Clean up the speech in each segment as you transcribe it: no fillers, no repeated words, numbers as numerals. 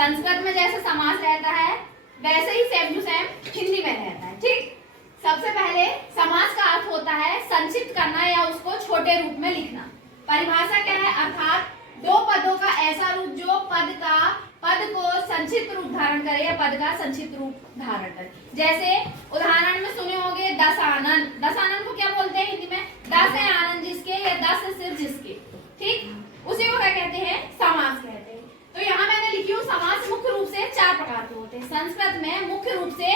संस्कृत में जैसे समास रहता है वैसे ही सेम टू सेम हिंदी में रहता है। ठीक, सबसे पहले समास का अर्थ होता है संक्षिप्त करना या उसको छोटे रूप में लिखना। परिभाषा क्या है? अर्थात दो पदों का ऐसा रूप जो पद को संक्षिप्त रूप धारण करे या पद का संक्षिप्त रूप धारण करे। जैसे उदाहरण में सुने होंगे दस आनंद। दस आनंद को क्या बोलते हैं हिंदी में? दस है आनंद जिसके या दस है सिर्फ जिसके। ठीक, उसी को क्या कहते हैं? समास कहते हैं। तो यहाँ मैंने लिखी हूँ समास मुख्य रूप से 4 प्रकार के होते हैं। संस्कृत में मुख्य रूप से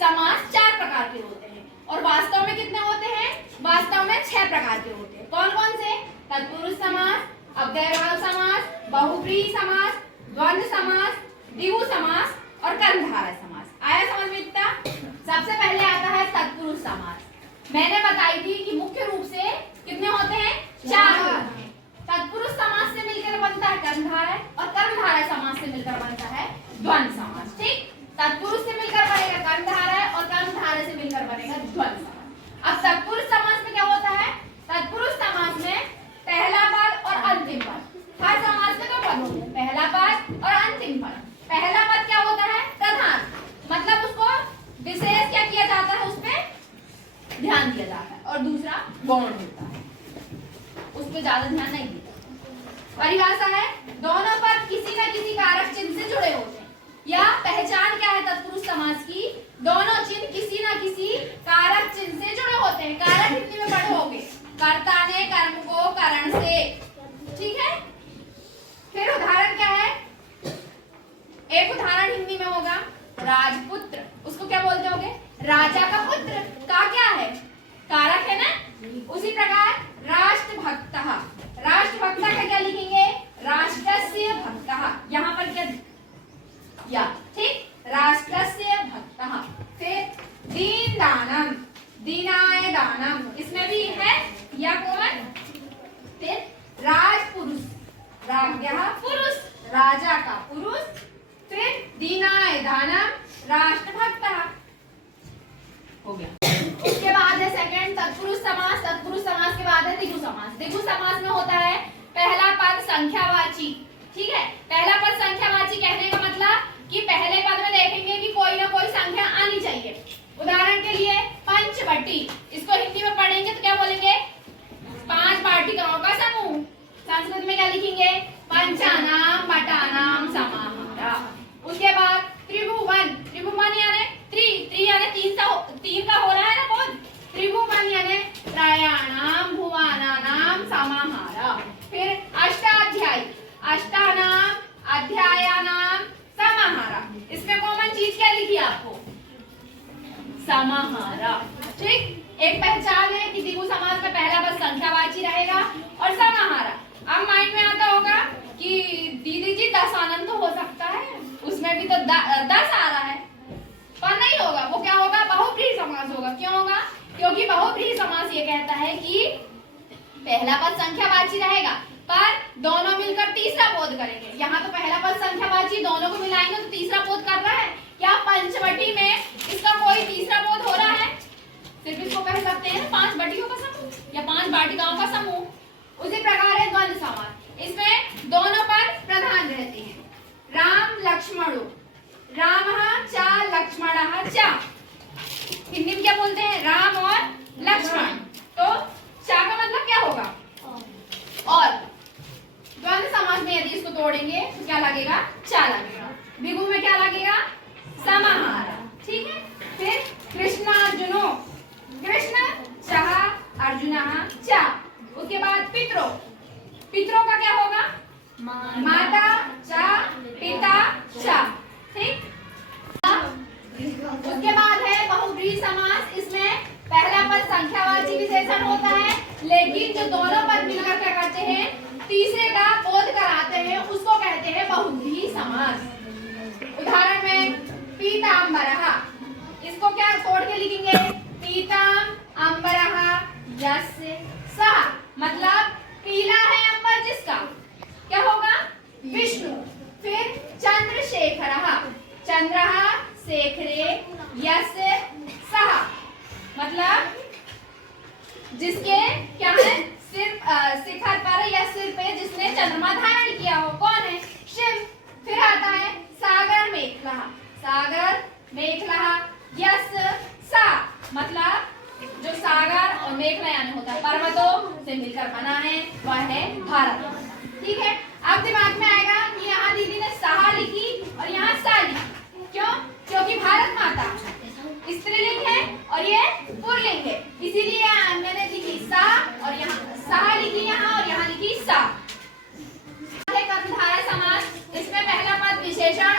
समास 4 प्रकार के होते हैं और वास्तव में कितने होते हैं? वास्तव में 6 प्रकार के होते हैं। कौन कौन से? तत्पुरुष समास, अव्ययभाव समास, बहुव्रीहि समास, द्वंद्व समास, द्विगु समास और कर्मधारय समास। आया समझ में इतना? सबसे पहले आता है तत्पुरुष समास। मैंने बताई थी कि मुख्य रूप से कितने होते हैं? 4 होते हैं। तत्पुरुष समास से मिलकर बनता है कर्मधारय और कर्मधारय समास से मिलकर बनता है द्वंद्व समास। ठीक, तत्पुरुष से मिलकर बनेगा कर्मधारय और कर्मधारय से मिलकर बनेगा द्वंद्व समास। अब तत्पुरुष समास में क्या होता है? तत्पुरुष समास में पहला पद और अंतिम पद। हर समास में 2 पद होते हैं, पहला पद और अंतिम पद। पहला पद क्या होता है? प्रधान, मतलब उसको विशेष क्या किया जाता है? उस पे ध्यान दिया जाता है। और दूसरा गौण होता है, उस पे ज्यादा ध्यान नहीं देता। परिभाषा है दोनों पद किसी न किसी कारक चिन्ह से जुड़े होते हैं। या पहचान क्या है तत्पुरुष समास की? दोनों चिन्ह किसी न किसी कारक चिन्ह से जुड़े होते हैं। कारक हिंदी में पढ़ोगे, कर्ता ने कर्म को करण से। ठीक है, फिर उदाहरण क्या है? एक उदाहरण हिंदी में होगा राजपुत्र, उसको क्या बोलते होगे? राजा का पुत्र। का क्या है? कारक है ना। उसी प्रकार राष्ट्रभक्तः, राष्ट्रभक्तः का क्या लिखेंगे? राष्ट्रस्य भक्तः। यहाँ पर क्या या? ठीक, राष्ट्रस्य भक्तः। फिर दीनदानम, दीनाय दानम, इसमें भी है या कौन? फिर राजपुरुष, राज्ञः पुरुष, राजा का पुरुष। फिर दीनाय दानम, राष्ट्रभक्तः। हो गया। उसके बाद है सेकंड तत्पुरुष समास। तत्पुरुष समास के बाद है द्विगु समास। द्विगु समास में होता है पहला पद संख्यावाची। ठीक है, पहला पद संख्यावाची कहने का मतलब कि पहले पद में देखेंगे कि कोई ना कोई संख्या आनी चाहिए। उदाहरण के लिए पंचवटी, इसको हिंदी में पढ़ेंगे तो क्या बोलेंगे? 5 वाटिकाओं का समूह। संस्कृत में क्या लिखेंगे? पंचानाम बटानाम समाहारा। उसके बाद त्रिभुवन, त्रिभुवन यानी त्रि यानी 3 का हो रहा है ना बोल। त्रिभुवन यानी त्रयाणाम भुवनानाम समाहारा। फिर अष्टाध्यायी, अष्टानाम अध्यायानाम समाहारा। इसमें कॉमन चीज क्या लिखी आपको? समाहारा। ठीक, एक पहचान है कि द्विगु समास में पहला पद संख्यावाची रहेगा और समाहारा। अब माइंड में आता होगा कि दीदी जी 10 आनंद तो हो सकता है, उसमें भी तो 10 आ रहा है, पर नहीं होगा। वो क्या होगा? बहुव्रीहि समास होगा। क्यों होगा? क्योंकि बहुव्रीहि समास ये कहता है कि पहला पद संख्यावाची रहेगा पर दोनों मिलकर तीसरा बोध करेंगे। यहाँ तो पहला पद संख्यावाची, दोनों को मिलाएंगे तो तीसरा बोध कर रहा है। क्या पंचवटी में इसका कोई तीसरा बोध हो रहा है? सिर्फ इसको कह सकते हैं 5 बटियों का समूह या 5 वाटिकाओं का समूह। उसी प्रकार है द्वंद्व समास। इसमें दोनों पद प्रधान रहते हैं। राम लक्ष्मणो, रामः च लक्ष्मणः च। हिंदी में क्या बोलते हैं? राम और लक्ष्मण। तो च का मतलब क्या होगा? और द्वंद्व समास में यदि इसको तोड़ेंगे तो क्या लगेगा? च लगेगा। द्विगु में क्या लगेगा? समाहारा। ठीक है, फिर कृष्णार्जुनो, कृष्ण चः अर्जुनः च। उसके बाद पितरो, पितरों का क्या होगा? माता च पिता च। ठीक, उसके बाद है बहुव्रीहि समास। इसमें पहला पद संख्यावाची विशेषण होता है, लेकिन जो दोनों पद मिलकर क्या करते हैं? तीसरे का बोध कराते हैं, उसको कहते हैं बहुव्रीहि समास। उदाहरण में पीतांबरः, इसको क्या तोड़ के लिखेंगे? पीतांबरः यस्य सः, मतलब पीला है अंबर जिसका, क्या होगा? विष्णु। फिर चंद्रशेखरः, चंद्रः शेखरे यस्य सः, मतलब जिसके क्या है? सिर शिखर पर या सिर पे जिसने चंद्रमा धारण किया हो। कौन है? शिव। फिर आता है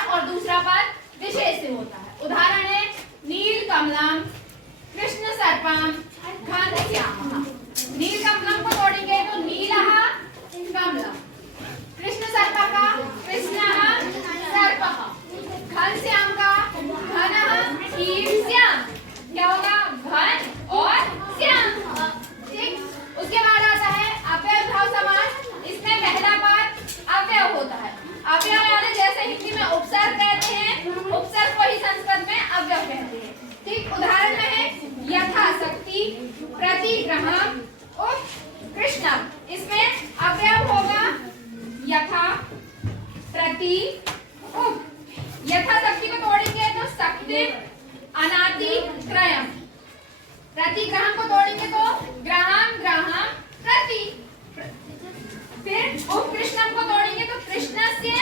और दूसरा पद विशेष से होता है। उदाहरण है नील कमलम, कृष्ण सर्पम, घनश्यामः। नील कमलम को तोड़ेंगे तो नीलः कमलम, कृष्ण सर्पः कृष्णः सर्पः, घनश्याम का घनः श्याम। क्या होगा? घन और श्याम। ठीक। उसके बाद आता है अव्ययभाव समास। इसमें पहला पद अव्यय होता है। अव्यय यानी जैसे हिंदी में उपसर्ग कहते हैं, उपसर्ग को ही संस्कृत में अव्यय कहते हैं। ठीक। उदाहरण में है यथाशक्ति, प्रतिग्रहम, उत्कृष्टम। इसमें अव्यय होगा यथा, प्रति, उप। यथाशक्ति को तोड़ेंगे तो शक्ति, अनादि, क्रयम। प्रतिग्रहम को तोड़ेंगे तो ग्रहम, ग्रहम, प्रति। फिर उपकृष्णम को तोड़ेंगे तो कृष्ण से